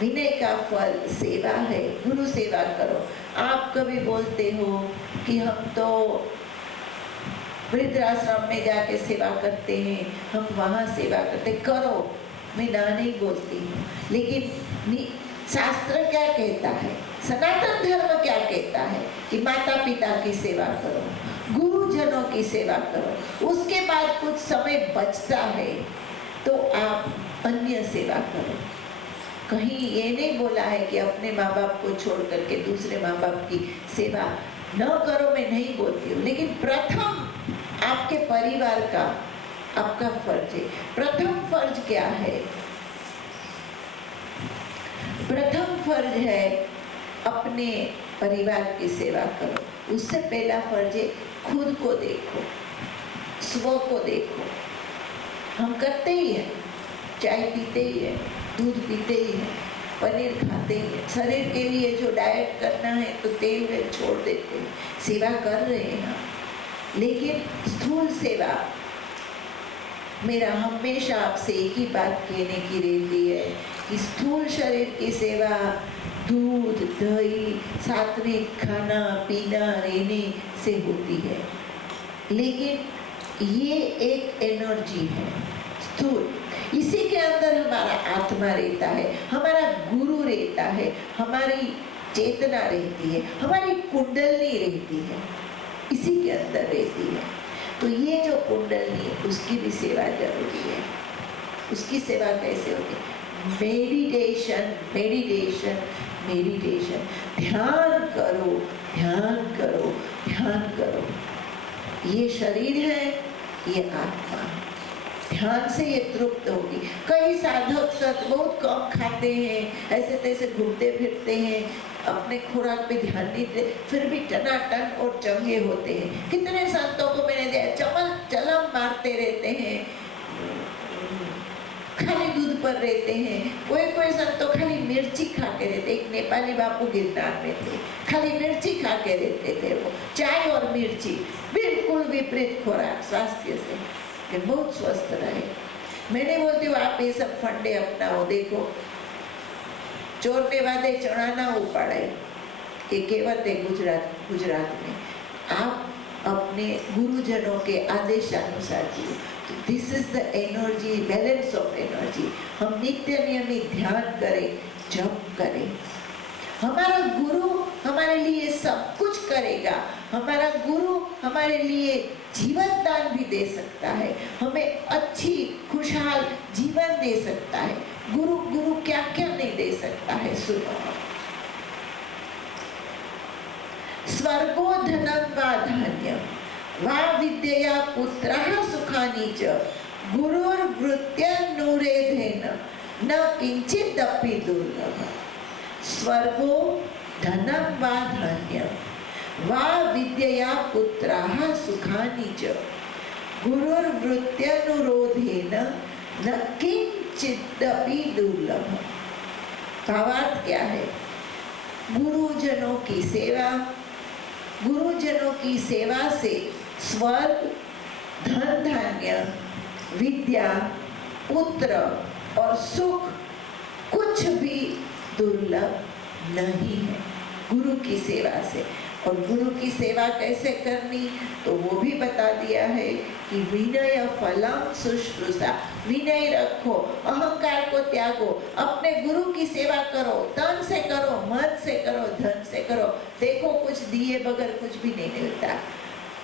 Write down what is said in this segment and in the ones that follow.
विनय का फल सेवा है, गुरु सेवा करो। आप कभी बोलते हो कि हम तो वृद्धाश्रम में जाके सेवा करते हैं, हम वहाँ सेवा करते, करो, मैं ना नहीं बोलती हूँ, लेकिन शास्त्र क्या कहता है, सनातन धर्म क्या कहता है कि माता पिता की सेवा करो, गुरुजनों की सेवा करो, उसके बाद कुछ समय बचता है तो आप अन्य सेवा करो। कहीं ये नहीं बोला है कि अपने माँ बाप को छोड़ करके दूसरे माँ बाप की सेवा न करो, मैं नहीं बोलती हूँ, लेकिन प्रथम आपके परिवार का आपका फर्ज है। प्रथम फर्ज क्या है? प्रथम फर्ज है अपने परिवार की सेवा करो। उससे पहला फर्ज है खुद को देखो, स्व को देखो। हम करते ही हैं, चाय पीते ही हैं, दूध पीते ही हैं, पनीर खाते ही हैं, शरीर के लिए जो डाइट करना है तो तेल वेल छोड़ देते हैं, सेवा कर रहे हैं। लेकिन स्थूल सेवा, मेरा हमेशा आपसे एक ही बात कहने की रहती है कि स्थूल शरीर की सेवा दूध, दही, सात्विक खाना पीना रहने से होती है, लेकिन ये एक एनर्जी है स्थूल, इसी के अंदर हमारा आत्मा रहता है, हमारा गुरु रहता है, हमारी चेतना रहती है, हमारी कुंडलनी रहती है, इसी के अंदर रहती है। तो ये जो कुंडलनी, उसकी भी सेवा जरूरी है। उसकी सेवा कैसे होती है? Meditation, meditation, meditation. ध्यान करो, ध्यान करो, ध्यान करो। ये शरीर है, ये आत्मा है, ध्यान से ये तृप्त होगी। कई साधक सत बहुत कम खाते हैं, ऐसे तैसे घूमते फिरते हैं, अपने खुराक पे ध्यान नहीं देते, फिर भी टनाटन और चंगे होते हैं। कितने संतों को मैंने देखा चलम मारते रहते हैं, खाली दूध पर रहते हैं। कोई संत तो खाली मिर्ची खा के रहते। एक नेपाली बापू गिरनार में थे, खाली मिर्ची खा के रहते थे, वो चाय और मिर्ची, बिल्कुल विपरीत खुराक स्वास्थ्य से, कि बहुत स्वस्थ रहे। मैंने बोलती हूँ आप ये सब फंडे अपनाओ। देखो, चोर ने वादे चढ़ा ना उपाड़े, ये कहेवत है गुजरात में। आप अपने गुरुजनों के आदेशानुसार जियो। This is the energy, balance of energy. हम नित्य नियमित ध्यान करें, जप करें। हमारा गुरु हमारे लिए सब कुछ करेगा। हमारा गुरु हमारे लिए जीवन दान भी दे सकता है, हमें अच्छी खुशहाल जीवन दे सकता है। गुरु क्या क्या नहीं दे सकता है, सुनो। स्वर्गो धनं वा धान्यं वा विद्यया पुत्रः सुखानि च गुरुर्वृत्त्यनुरेधेन न किंचिदपि दुर्लभम्। स्वर्गो धनं वा धान्यं वा विद्यया पुत्रः सुखानि च गुरुर्वृत्त्यनुरोधेन न किंचिदपि दुर्लभम्। भावार्थ क्या है? गुरुजनों की सेवा, गुरुजनों की सेवा से स्वर्ग, धन धान्य, विद्या, पुत्र और सुख कुछ भी दुर्लभ नहीं है गुरु की सेवा से। और गुरु की सेवा कैसे करनी, तो वो भी बता दिया है कि विनय फलम शुश्रूषा। विनय रखो, अहंकार को त्यागो, अपने गुरु की सेवा करो, तन से करो, मन से करो, धन से करो। देखो, कुछ दिए बगैर कुछ भी नहीं मिलता।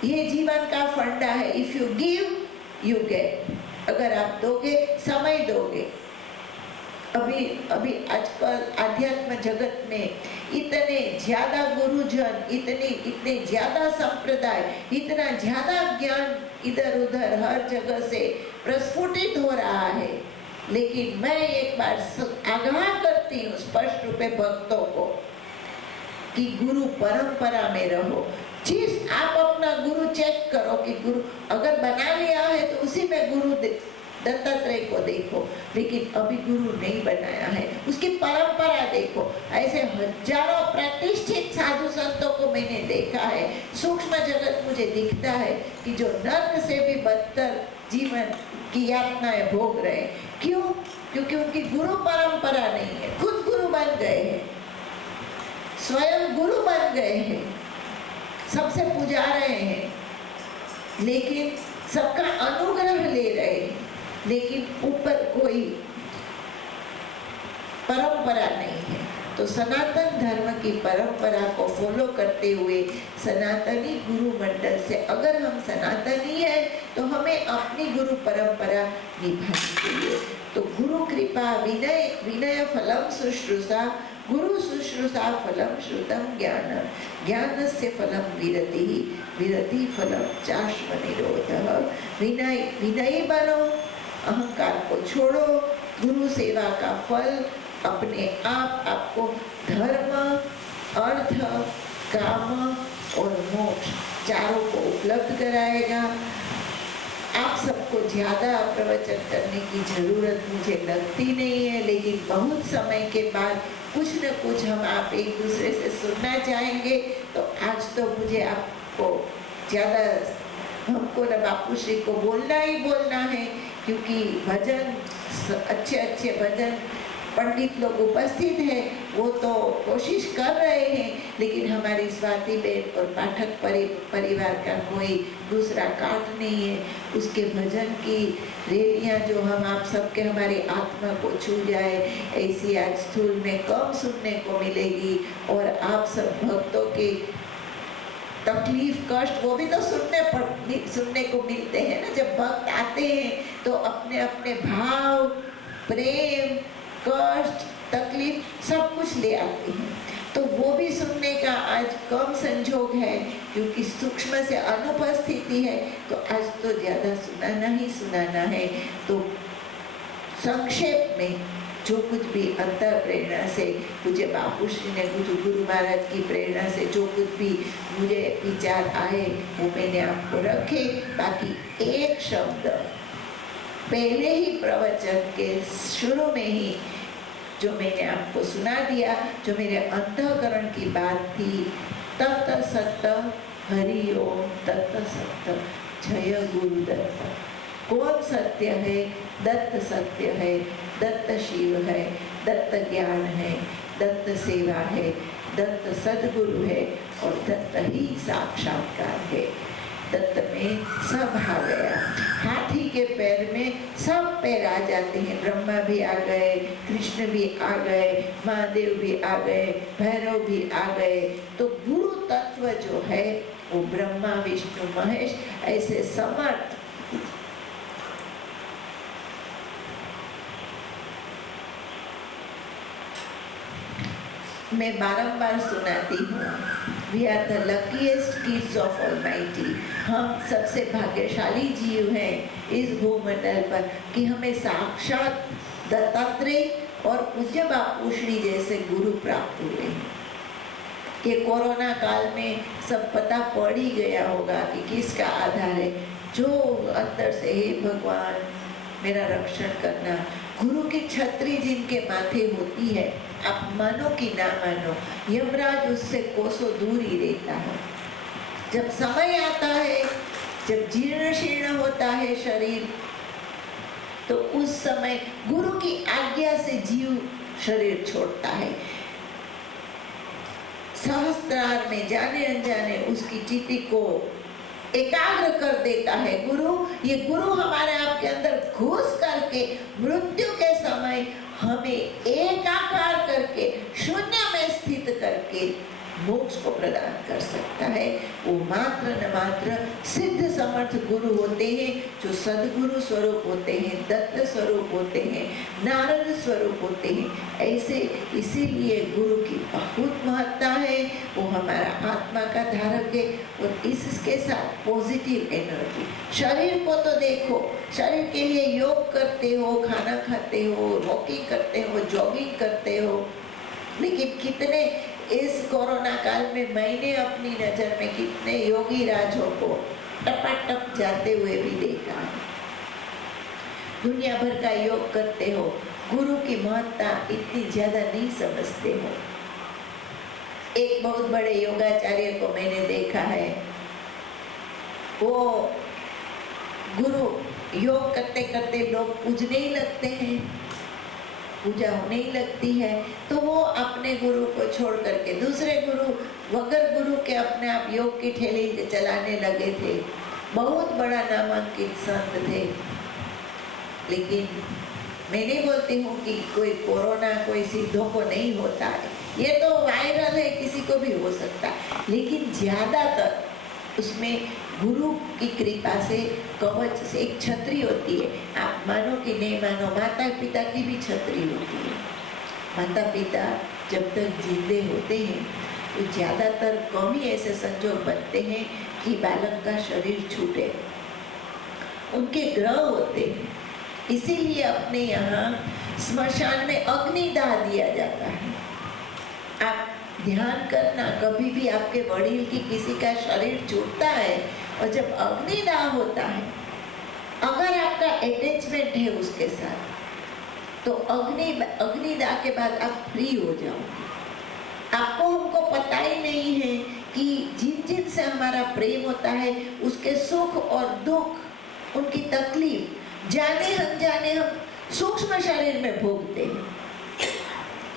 ये जीवन का फंडा है। If you give you get. अगर आप दोगे, समय दोगे। अभी आजकल आध्यात्म जगत में इतने ज्यादा गुरुजन, इतने ज्यादा संप्रदाय, इतना ज्यादा ज्ञान इधर उधर हर जगह से प्रस्फुटित हो रहा है। लेकिन मैं एक बार आगाह करती हूँ स्पष्ट रूप में भक्तों को कि गुरु परंपरा में रहो। जिस आप अपना गुरु चेक करो कि गुरु अगर बना लिया है तो उसी में गुरु दत्तात्रेय को देखो, लेकिन अभी गुरु नहीं बनाया है, उसकी परंपरा देखो। ऐसे हजारों प्रतिष्ठित साधु संतों को मैंने देखा है। सूक्ष्म जगत मुझे दिखता है कि जो नर्क से भी बदतर जीवन की यातनाएं भोग रहे हैं। क्यों? क्योंकि उनकी गुरु परंपरा नहीं है, खुद गुरु स्वयं गुरु बन गए हैं, सबसे पुजा रहे हैं, लेकिन सबका अनुग्रह ले रहे हैं, लेकिन ऊपर कोई परंपरा नहीं है। तो सनातन धर्म की परंपरा को फॉलो करते हुए सनातनी गुरु मंडल से अगर हम सनातनी है तो हमें अपनी गुरु परंपरा निभानी चाहिए। तो गुरु कृपा विनय विनय फलम शुश्रूषा, गुरु शुश्रूषा फलम श्रुतम ज्ञान, ज्ञान से फलम विरति, विरति फलम चाश्वनिरोधः। विनय विनयी बनो, अहंकार को छोड़ो, गुरु सेवा का फल अपने आप आपको धर्म, अर्थ, काम और मोक्ष चारों को उपलब्ध कराएगा। आप सबको ज़्यादा प्रवचन करने की जरूरत मुझे लगती नहीं है, लेकिन बहुत समय के बाद कुछ न कुछ हम आप एक दूसरे से सुनना चाहेंगे। तो आज तो मुझे आपको ज़्यादा, हमको न बापू श्री को बोलना ही बोलना है, क्योंकि भजन अच्छे अच्छे भजन पंडित लोग उपस्थित हैं, वो तो कोशिश कर रहे हैं, लेकिन हमारी स्वाति बहन और पाठक परिवार का कोई दूसरा काट नहीं है। उसके भजन की रैलियाँ जो हम आप सबके हमारी आत्मा को छू जाए, ऐसी आज स्थूल में कम सुनने को मिलेगी। और आप सब भक्तों के तकलीफ कष्ट वो भी तो सुनने को मिलते हैं ना। जब भक्त आते हैं तो अपने अपने भाव, प्रेम, कष्ट, तकलीफ सब कुछ ले आते हैं, तो वो भी सुनने का आज कम संजोग है, क्योंकि सूक्ष्म से अनुपस्थिति है। तो आज तो ज़्यादा सुनाना है। तो संक्षेप में जो कुछ भी अंतर प्रेरणा से पूज्य बापू श्री ने, गुरु महाराज की प्रेरणा से जो कुछ भी मुझे विचार आए वो मैंने आपको रखे। बाकी एक शब्द पहले ही प्रवचन के शुरू में ही जो मैंने आपको सुना दिया, जो मेरे अंतःकरण की बात थी, तत्त सत्य हरि ओम, तत्त सत्य जय गुरुदत्त। कौन सत्य है? दत्त सत्य है, दत्त शिव है, दत्त ज्ञान है, दत्त सेवा है, दत्त सद्गुरु है और दत्त ही साक्षात्कार है। दत्त में सब आ गया। हाथी के पैर में सब पैर आ जाते हैं। ब्रह्मा भी आ गए, कृष्ण भी आ गए, महादेव भी आ गए, भैरव भी आ गए। तो गुरु तत्व जो है वो ब्रह्मा विष्णु महेश ऐसे समर्थ मैं बारंबार सुनाती हूँ, we are the luckiest kids of almighty. हम सबसे भाग्यशाली जीव हैं इस भूमंडल पर कि हमें साक्षात दत्तात्रेय और पूज्य बापू श्री जैसे गुरु प्राप्त हुए हैं। ये कोरोना काल में सब पता पड़ ही गया होगा कि किसका आधार है। जो अंदर से हे भगवान मेरा रक्षण करना, गुरु की छतरी जिनके माथे होती है, आप मानो कि ना मानो, यमराज उससे कोसों दूर ही रहता है। जब समय आता है, जब जीर्ण शीर्ण होता है शरीर, तो उस समय गुरु की आज्ञा से जीव शरीर छोड़ता है। सहस्त्रार में जाने अनजाने उसकी चित्त को एकाग्र कर देता है गुरु। ये गुरु हमारे आपके अंदर घुस करके मृत्यु के समय हमें एकाकार करके शून्य में स्थित करके मोक्ष को प्रदान कर सकता है। वो मात्र न मात्र सिद्ध समर्थ गुरु होते हैं, जो सदगुरु स्वरूप होते हैं, दत्त स्वरूप होते हैं, नारद स्वरूप होते हैं। ऐसे इसीलिए गुरु की बहुत महत्ता है। वो हमारा आत्मा का धारक है और इसके साथ पॉजिटिव एनर्जी। शरीर को तो देखो, शरीर के लिए योग करते हो, खाना खाते हो, वॉकिंग करते हो, जॉगिंग करते हो, लेकिन कितने इस कोरोना काल में मैंने अपनी नजर में कितने योगी राजों को टपाटप जाते हुए भी देखा है। दुनिया भर का योग करते हो, गुरु की महत्ता इतनी ज्यादा नहीं समझते हो। एक बहुत बड़े योगाचार्य को मैंने देखा है, वो गुरु योग करते करते लोग पूजने ही लगते हैं। पूजा होने ही लगती है, तो वो अपने गुरु को छोड़ करके दूसरे गुरु, वगर गुरु के अपने आप योग की ठेली चलाने लगे थे। बहुत बड़ा नामांकित संत थे। लेकिन मैं नहीं बोलती हूँ कि कोई कोरोना कोई सिद्धों को नहीं होता है, ये तो वायरल है, किसी को भी हो सकता है, लेकिन ज्यादातर उसमें गुरु की कृपा से, कवच से एक छतरी होती है। आप मानो कि नहीं मानो, माता पिता की भी छतरी होती है। माता पिता जब तक जिंदे होते हैं तो ज्यादातर कम ही ऐसे संजोग बनते हैं कि बालक का शरीर छूटे, उनके ग्रह होते हैं। इसीलिए अपने यहाँ स्मशान में अग्निदाह दिया जाता है। आप ध्यान करना, कभी भी आपके वडील की किसी का शरीर छूटता है और जब अग्निदाह होता है, अगर आपका अटैचमेंट है उसके साथ, तो अग्निदाह के बाद आप फ्री हो जाओगे। आपको हमको पता ही नहीं है कि जिन जिन से हमारा प्रेम होता है उसके सुख और दुख, उनकी तकलीफ जाने अनजाने हम सूक्ष्म शरीर में भोगते हैं।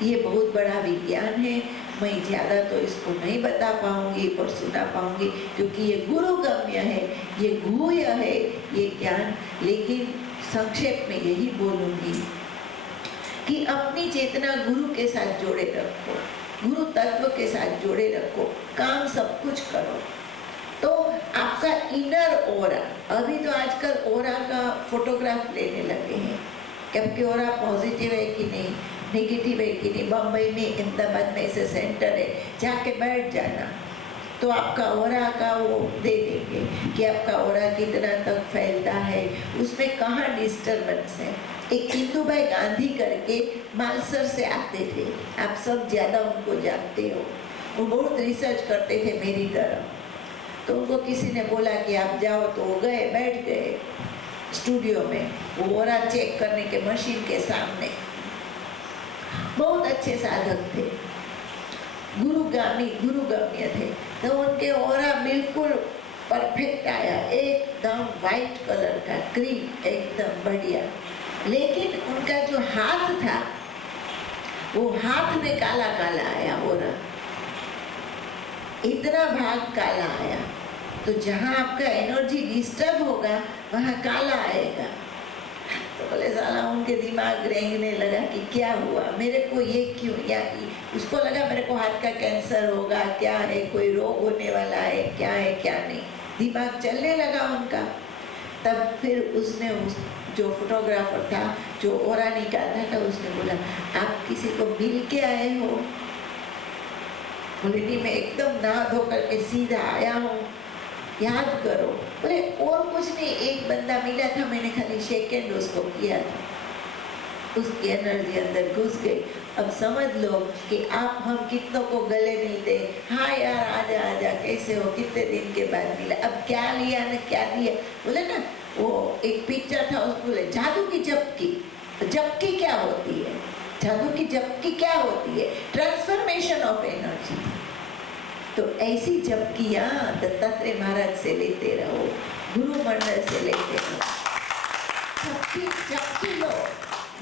ये बहुत बड़ा विज्ञान है। मैं ज्यादा तो इसको नहीं बता पाऊंगी और सुना पाऊंगी, क्योंकि ये गुरुगम्य है, ये गुह्य है ये ज्ञान। लेकिन संक्षेप में यही बोलूंगी कि अपनी चेतना गुरु के साथ जोड़े रखो, गुरु तत्व के साथ जोड़े रखो, काम सब कुछ करो तो आपका इनर ओरा, अभी तो आजकल ओरा का फोटोग्राफ लेने लगे हैं कि आपकी ओरा पॉजिटिव है कि नहीं, नेगेटिव है कि नहीं। बम्बई में, अहमदाबाद में ऐसे सेंटर है, जाके बैठ जाना तो आपका ओरा का वो दे देंगे कि आपका ओरा कितना तक फैलता है, उसमें कहाँ डिस्टर्बेंस है। एक इंदु भाई गांधी करके मालसर से आते थे, आप सब ज्यादा उनको जानते हो, वो बहुत रिसर्च करते थे मेरी तरह। तो उनको किसी ने बोला कि आप जाओ, तो वो गए, बैठ गए स्टूडियो में, वो ओरा चेक करने के मशीन के सामने। बहुत अच्छे साधक थे, गुरुगम्य थे, तो उनके ओरा बिल्कुल परफेक्ट आया, एकदम वाइट कलर का, क्रीम, एकदम बढ़िया। लेकिन उनका जो हाथ था, वो हाथ में काला काला आया ओरा, इतना भाग काला आया। तो जहाँ आपका एनर्जी डिस्टर्ब होगा वहाँ काला आएगा। तो बोले साला, उनके दिमाग रेंगने लगा कि क्या हुआ मेरे को, ये क्यों, या उसको लगा मेरे को हार्ट का कैंसर होगा, क्या है, कोई रोग होने वाला है, क्या है क्या नहीं, दिमाग चलने लगा उनका। तब फिर उसने जो फोटोग्राफर था, जो ओरा निकालता था, उसने बोला आप किसी को मिल के आए हो? बोले नहीं, मैं एकदम नहा धो करके सीधा आया हूँ, याद करो। बोले और कुछ नहीं, एक बंदा मिला था, मैंने खाली सेकंड उसको किया था, उसकी एनर्जी अंदर घुस गई। अब समझ लो कि आप हम कितनों को गले मिलते, हाँ यार आजा आजा, कैसे हो, कितने दिन के बाद मिला, अब क्या लिया ना क्या दिया। बोले ना, वो एक पिक्चर था, उसको बोले जादू की झपकी। झपकी क्या होती है? जादू की झपकी क्या होती है? Transformation of energy. तो ऐसी झपकियाँ दत्तात्रेय महाराज से लेते रहो, गुरु मंडल से लेते रहो। झपकी लो,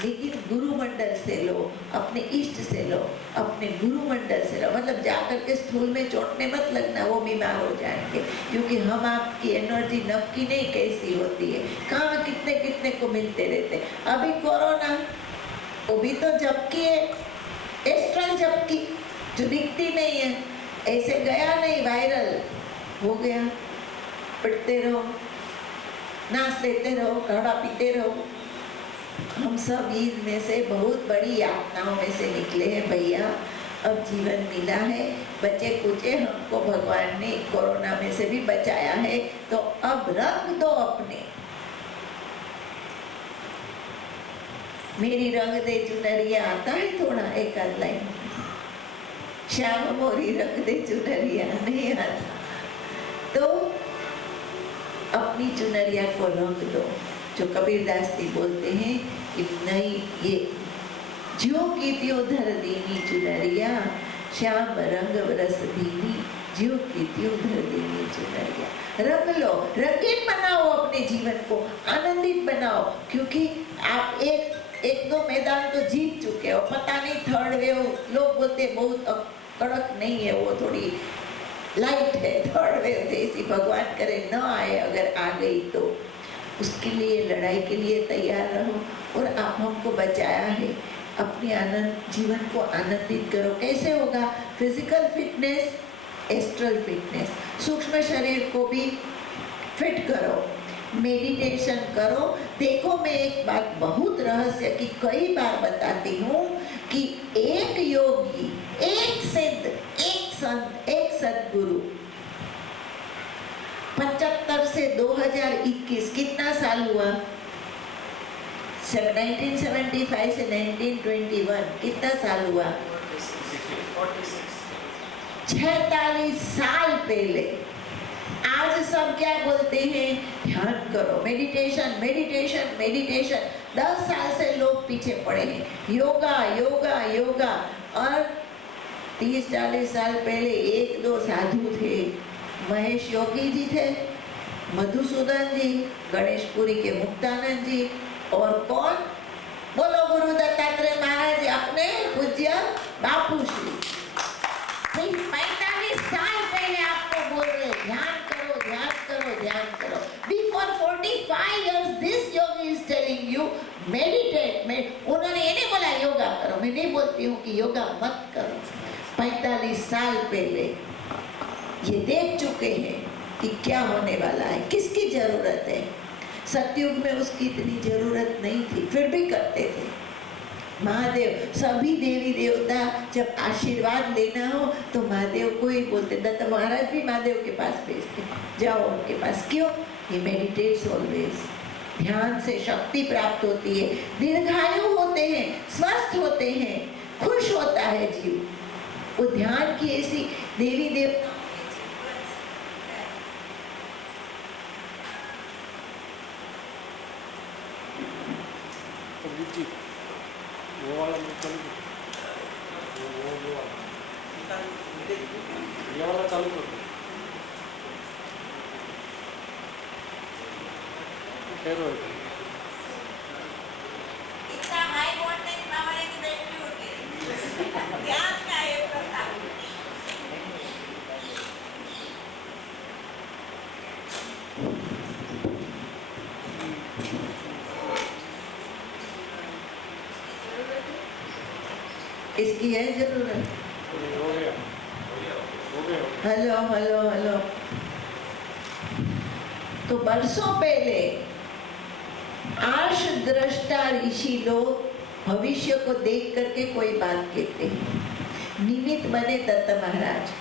लेकिन गुरु मंडल से लो, अपने इष्ट से लो, अपने गुरु मंडल से लो। मतलब जाकर के स्थूल में चोटने मत लगना, वो बीमार हो जाएंगे, क्योंकि हम आपकी एनर्जी नबकी नहीं कैसी होती है, कहाँ कितने कितने को मिलते रहते। अभी कोरोना, वो भी तो झपकी है, एस्ट्रल झपकी, जो दिखती नहीं है, ऐसे गया नहीं, वायरल हो गया। पिटते रहो, नाच लेते रहो, काढ़ा पीते रहो। हम सब ईद में से बहुत बड़ी यातनाओं में से निकले हैं भैया, अब जीवन मिला है, बचे कुचे हमको भगवान ने कोरोना में से भी बचाया है, तो अब रंग दो अपने। मेरी रंग दे चुनरिया आता है थोड़ा, एक आध लाइन, श्याम मोरी रंग दे चुनरिया नहीं आता, तो अपनी चुनरिया को रंग दो। जो कबीरदास जी बोलते हैं कि नहीं, ये ज्यों की त्यों धर दीनी चुनरिया, श्याम रंग रस दीनी, ज्यों की त्यों धर दीनी चुनरिया। रंग लो, रंगीन बनाओ अपने जीवन को, आनंदित बनाओ, क्योंकि आप एक एक दो मैदान तो जीत चुके हो, पता नहीं थर्ड वेव, लोग बोलते बहुत कड़क नहीं है, वो थोड़ी लाइट है थर्ड वेव जैसी, भगवान करे न आए, अगर आ गई तो उसके लिए लड़ाई के लिए तैयार रहो। और आप हमको बचाया है, अपनी आनंद जीवन को आनंदित करो। कैसे होगा? फिजिकल फिटनेस, एस्ट्रल फिटनेस, सूक्ष्म शरीर को भी फिट करो, मेडिटेशन करो। देखो मैं एक बात बहुत रहस्य की कई बार बताती हूँ कि एक योगी, एक सिद्ध, एक संत, एक सद्गुरु 75 से 2021 कितना साल हुआ? 1975 से 1921 कितना साल हुआ? 46 साल पहले। आज सब क्या बोलते हैं? ध्यान करो, मेडिटेशन मेडिटेशन मेडिटेशन। 10 साल से लोग पीछे पड़े हैं, योगा योगा योगा। और 30-40 साल पहले एक दो साधु थे, महेश योगी जी थे, मधुसूदन जी, गणेशपुरी के मुक्तानंद जी, और कौन? बोलो गुरु दत्तात्रेय महाराज जी, अपने पूज्य बापू श्री। 45 साल पहले आपको बोल रहे ध्यान करो ध्यान करो ध्यान करो। Before 45 years this yogi is telling you meditate। उन्होंने ये नहीं बोला योगा करो, मैं नहीं बोलती हूँ कि योगा मत करो। 45 साल पहले ये देख चुके हैं कि क्या होने वाला है, किसकी जरूरत है। सतयुग में उसकी इतनी जरूरत नहीं थी, फिर भी करते थे। महादेव, सभी देवी देवता जब आशीर्वाद लेना हो तो महादेव को ही बोलते। दत्त महाराज भी महादेव के पास भेजते, जाओ उनके पास। क्यों? ही मेडिटेट्स ऑलवेज। ध्यान से शक्ति प्राप्त होती है, दीर्घायु होते हैं, स्वस्थ होते हैं, खुश होता है जीव। वो ध्यान की ऐसी देवी देवता वो वाला चालू कर दो। इतना हाई वोल्टेज पावर है कि बैटरी उड़ गई। ध्यान का है प्रताप। इसकी है जरूरत? Hello hello hello. तो बरसों पहले आर्ष दृष्टा ऋषि लोग भविष्य को देख करके कोई बात कहते हैं। निमित्त बने दत्त महाराज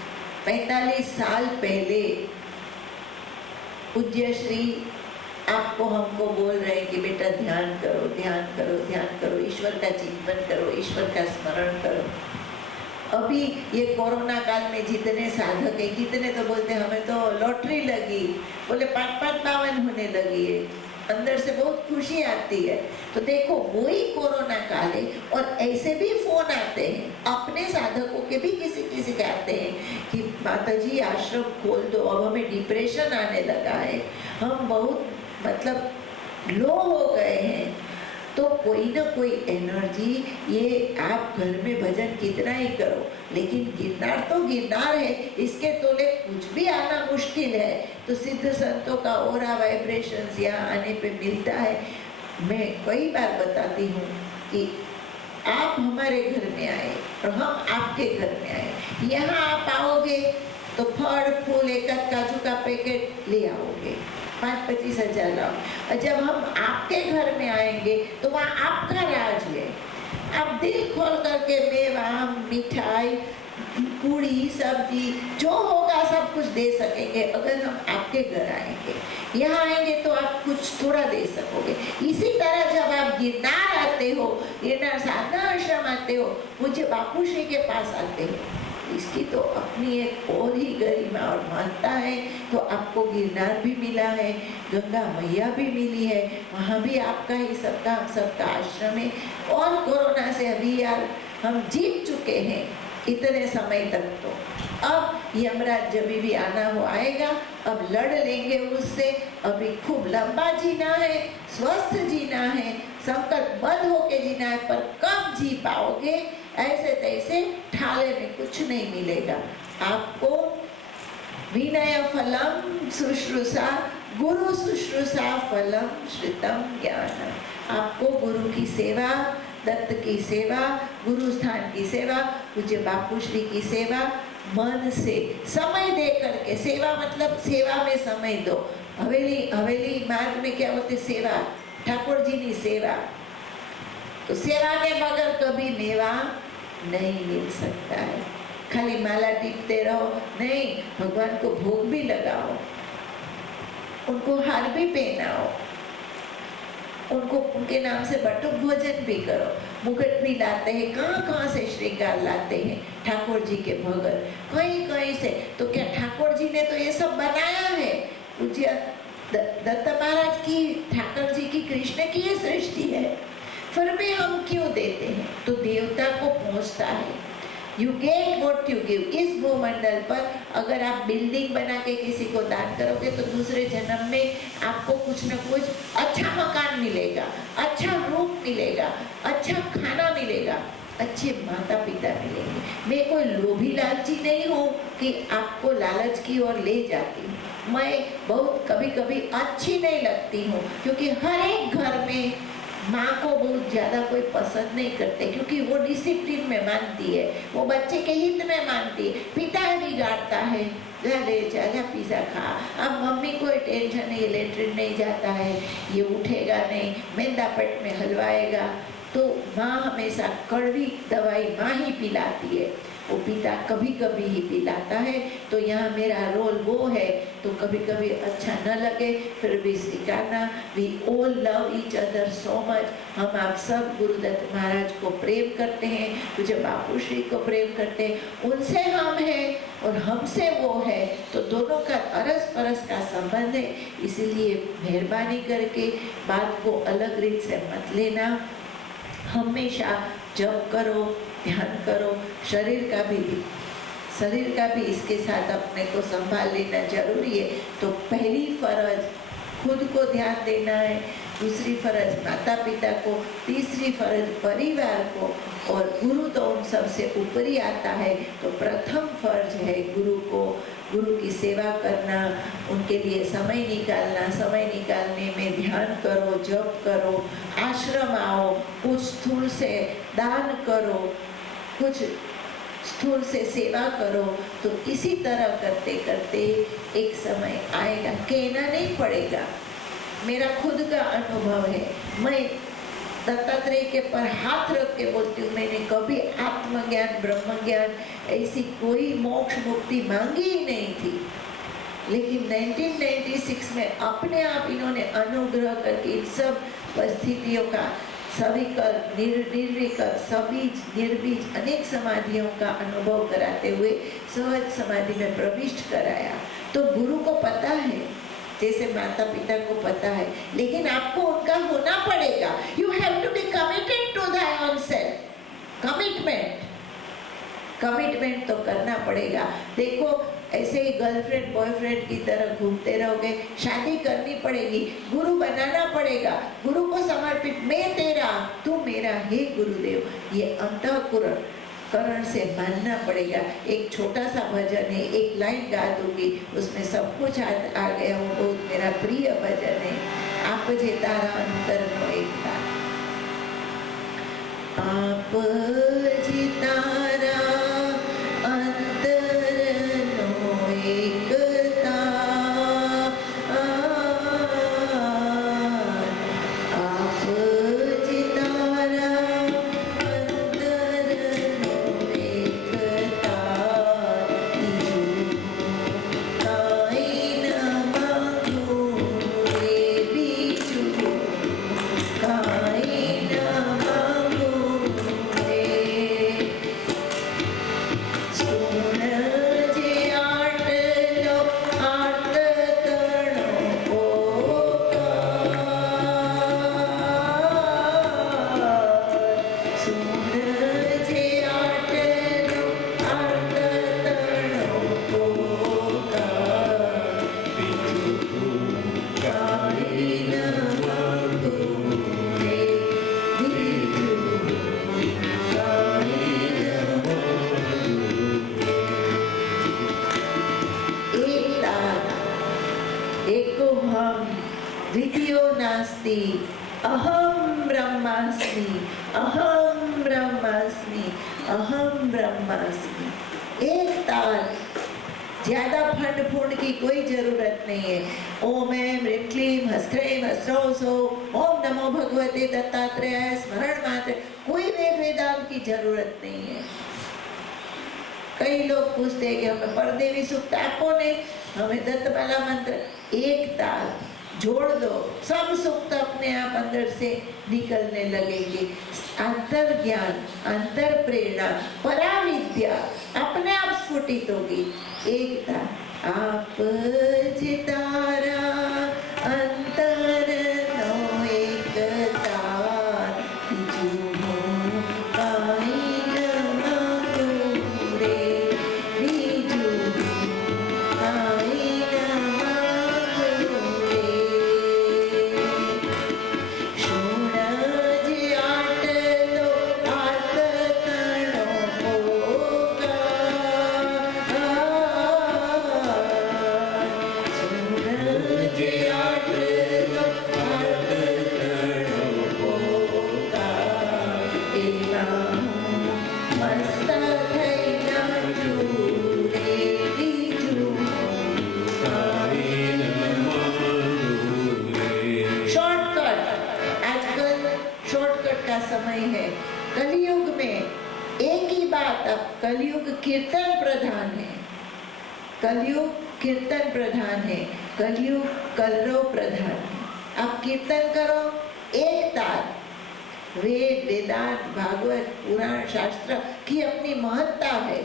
45 साल पहले पूज्य श्री आपको हमको बोल रहे हैं कि बेटा ध्यान करो ध्यान करो ध्यान करो, ईश्वर का चिंतन करो, ईश्वर का स्मरण करो। अभी ये कोरोना काल में जितने साधक है, कितने तो बोलते हैं हमें तो लॉटरी लगी, बोले 5-5 52 होने लगी है, अंदर से बहुत खुशी आती है। तो देखो वही कोरोना काल है और ऐसे भी फोन आते हैं, अपने साधकों के भी किसी किसी के आते हैं कि माताजी आश्रम खोल दो, अब हमें डिप्रेशन आने लगा है, हम बहुत मतलब लो हो गए हैं। तो कोई ना कोई एनर्जी, ये आप घर में भजन कितना ही करो, लेकिन गिरनार तो गिरनार है, इसके तोले कुछ भी आना मुश्किल है। तो सिद्ध संतों का ओरा वाइब्रेशंस यहाँ आने पे मिलता है। मैं कई बार बताती हूँ कि आप हमारे घर में आए और हम आपके घर में आए, यहाँ आप आओगे तो फल फूल एक काजू का पैकेट ले आओगे, 5-25 हजार लाओ। और जब हम आपके घर में आएंगे तो वहाँ आपका राज है, आप दिल खोल करके मेवा, मिठाई, पूड़ी, सब्जी जो होगा सब कुछ दे सकेंगे। अगर हम आपके घर आएंगे, यहाँ आएंगे तो आप कुछ थोड़ा दे सकोगे। इसी तरह जब आप गिरनार आते हो, गिरनार साधना आश्रम आते हो, मुझे बापू श्री के पास आते हो, इसकी तो अपनी एक और ही गरिमा और महत्ता है। तो आपको गिरनार भी मिला है, गंगा मैया भी मिली है, वहाँ भी आपका ही सबका आश्रम है। और कोरोना से अभी यार हम जीत चुके हैं इतने समय तक। तो अब यमराज जब भी आना हो आएगा, अब लड़ लेंगे उससे। अभी खूब लंबा जीना है, स्वस्थ जीना है, संकल्पबद्ध होके जीना है, पर कब जी पाओगे? ऐसे तैसे ठाले में कुछ नहीं मिलेगा आपको। विनय फलम शुश्रूषा गुरु शुश्रूषा फलम श्रुतम ज्ञान। आपको गुरु की सेवा, दत्त की सेवा, गुरु स्थान की सेवा, पूज्य बापू श्री की सेवा मन से समय दे करके, सेवा मतलब सेवा में समय दो। हवेली मार्ग में क्या बोलते? सेवा, ठाकुर जी की सेवा। तो सेवा के बगैर कभी मेवा नहीं मिल सकता है। खाली माला टीपते रहो नहीं, भगवान को भोग भी लगाओ, उनको हार भी पहनाओ, उनको उनके नाम से बटुक भोजन भी करो, मुकुट भी लाते हैं। कहाँ से श्रृंगार लाते हैं ठाकुर जी के भगत, कहीं से। तो क्या ठाकुर जी ने तो ये सब बनाया है? पूज्य दत्त महाराज की, ठाकुर जी की, कृष्ण की ये सृष्टि है, फिर भी हम क्यों देते हैं? तो देवता को पहुंचता है। You get what you give। इस भूमंडल पर अगर आप बिल्डिंग बना के किसी को दान करोगे तो दूसरे जन्म में आपको कुछ न कुछ अच्छा मकान मिलेगा, अच्छा रूप मिलेगा, अच्छा खाना मिलेगा, अच्छे माता पिता मिलेंगे। मैं कोई लोभी लालची नहीं हूँ कि आपको लालच की ओर ले जाती हूँ। मैं बहुत कभी अच्छी नहीं लगती हूँ, क्योंकि हर एक घर में माँ को बहुत ज़्यादा कोई पसंद नहीं करते, क्योंकि वो डिसिप्लिन में मानती है, वो बच्चे के हित में मानती है। पिता बिगाड़ता है, जा पिज़्ज़ा खा। अब मम्मी कोई टेंशन नहीं, लेटरिन नहीं जाता है, ये उठेगा नहीं, मैदा पेट में हलवाएगा। तो माँ हमेशा कड़वी दवाई माँ ही पिलाती है, वो पिता कभी ही पिलाता है। तो यहाँ मेरा रोल वो है, तो कभी अच्छा न लगे फिर भी स्वीकारना। We all love each other so much. हम आप सब गुरुदत्त महाराज को प्रेम करते हैं, मुझे बापू श्री को प्रेम करते हैं। उनसे हम हैं और हमसे वो है, तो दोनों का अरस परस का संबंध है। इसीलिए मेहरबानी करके बात को अलग रीत से मत लेना। हमेशा जप करो, ध्यान करो, शरीर का भी इसके साथ अपने को संभाल लेना जरूरी है। तो पहली फर्ज खुद को ध्यान देना है, दूसरी फर्ज माता पिता को, तीसरी फर्ज परिवार को, और गुरु तो उन सबसे ऊपरी आता है। तो प्रथम फर्ज है गुरु की सेवा करना, उनके लिए समय निकालना। समय निकालने में ध्यान करो, जप करो, आश्रम आओ, कुछ स्थूल से दान करो, कुछ स्थूल से सेवा करो। तो इसी तरह करते करते एक समय आएगा, कहना नहीं पड़ेगा। मेरा खुद का अनुभव है, मैं दत्तात्रेय के पर हाथ रख के बोलती हूँ, मैंने कभी आत्मज्ञान, ब्रह्म ज्ञान, ऐसी कोई मोक्ष मुक्ति मांगी ही नहीं थी। लेकिन 1996 में अपने आप इन्होंने अनुग्रह करके इन सब परिस्थितियों का सविकल्प, निर्विकल्प, सबीज, निर्बीज अनेक समाधियों का अनुभव कराते हुए सहज समाधि में प्रविष्ट कराया। तो गुरु को पता है, जैसे माता पिता को पता है, लेकिन आपको उनका होना पड़ेगा। You have to be committed to thy own self. Commitment तो करना पड़ेगा। देखो ऐसे ही गर्लफ्रेंड बॉयफ्रेंड की तरह घूमते रहोगे, शादी करनी पड़ेगी, गुरु बनाना पड़ेगा, गुरु को समर्पित, मैं तेरा तू मेरा, हे गुरुदेव, ये अंतःकरण से मानना पड़ेगा। एक छोटा सा भजन है, एक लाइन गा दूंगी, उसमें सब कुछ आ गया। वो बहुत मेरा प्रिय भजन है। आप जे तारा अंतर नो एकता, आप जी तारा अंतर नो एकता, आप जी तारा अंतर नो एकता, काई न मांगू रे बीजू, काई न मांगू रे, अहम ब्रह्मास्मि। एक ताल, ज्यादा फंड फूंड की कोई जरूरत नहीं है। ओम ऐं ह्रीं क्लीं ह्स्ख्रीं ह्सौं सौं, ओम नमो भगवते दत्तात्रेयाय, स्मरण मात्र, कोई वेद वेदांत की जरूरत नहीं है। कई लोग पूछते हैं कि हमें परदेवी सूक्त आपो ने, हमें दत्तमाला मंत्र, एक ताल जोड़ दो, सब सूक्त अपने आप अंदर से निकलने लगेंगे। अंतर ज्ञान, अंतर प्रेरणा, पराविद्या अपने आप स्फुटित होगी। एक ताल, आप जितारा अंतर नो एक ताल, बीजू हो काई न मांगू रे, बीजू काई न मांगू रे। शोणज आटलो आततणो होका, शोणज आटलो आततणो होका, एला मस्त थईना चूरे, बीजू शॉर्टकट, आजकल शॉर्टकट का समय है। कलयुग में एक ही बात, अब कलयुग कीर्तन प्रधान है, कलयुग कीर्तन प्रधान है, कलयुग कलरव प्रधान है। आप कीर्तन करो एक ताल, वेद वेदांत भागवत पुराण शास्त्र की अपनी महत्ता है,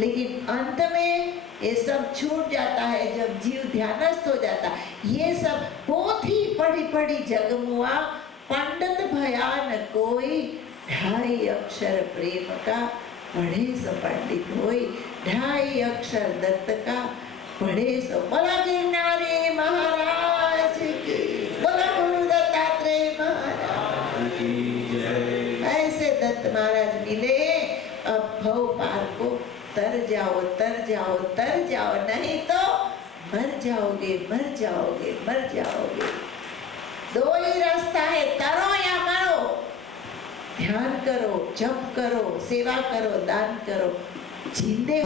लेकिन अंत में ये सब छूट जाता है जब जीव ध्यानस्थ हो जाता। ये सब पोथी पढ़ी पढ़ी जगमुआ, पंडित भयान कोई, ढाई अक्षर प्रेम का पढ़े सो पंडित होई, ढाई अक्षर दत्त का पढ़े सो। बोला गिरनारी महाराज की, बोला गुरु दत्तात्रेय महाराज की जय। ऐसे दत्त महाराज मिले, अब भव पार को तर जाओ, तर जाओ, तर जाओ, नहीं तो मर जाओगे, मर जाओगे, मर जाओगे। दो ही रास्ता है, तरो या मरो। ध्यान करो, जप करो, सेवा करो, दान करो, जिंदे